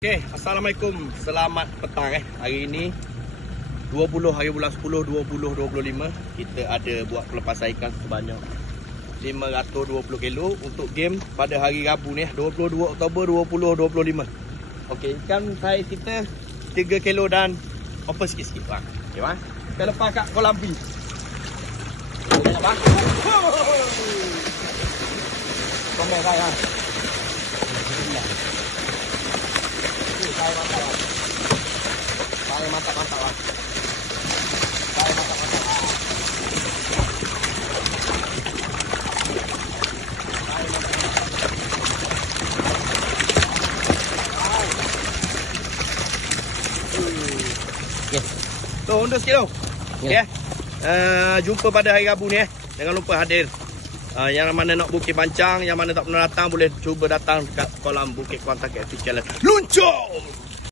Okay, Assalamualaikum. Selamat petang Hari ini 20 hari bulan 10 2025 kita ada buat pelepasan ikan sebanyak 520 kilo untuk game pada hari Rabu ni 22 Oktober 2025. Okey, ikan saiz kita 3 kilo dan open sikit-sikit bang. Okey bang. Kita lepas kat kolam B. Okey bang. Komen saya. Saya mantap lah. Saya mantap lah. Saya mantap lah. Yes. So, undur sikit tu. Ya. Jumpa pada hari Rabu ni Jangan lupa hadir. Yang mana nak bukit pancang, yang mana tak pernah datang, boleh cuba datang dekat kolam Bukit Kuantan KFC Challenge. Luncur!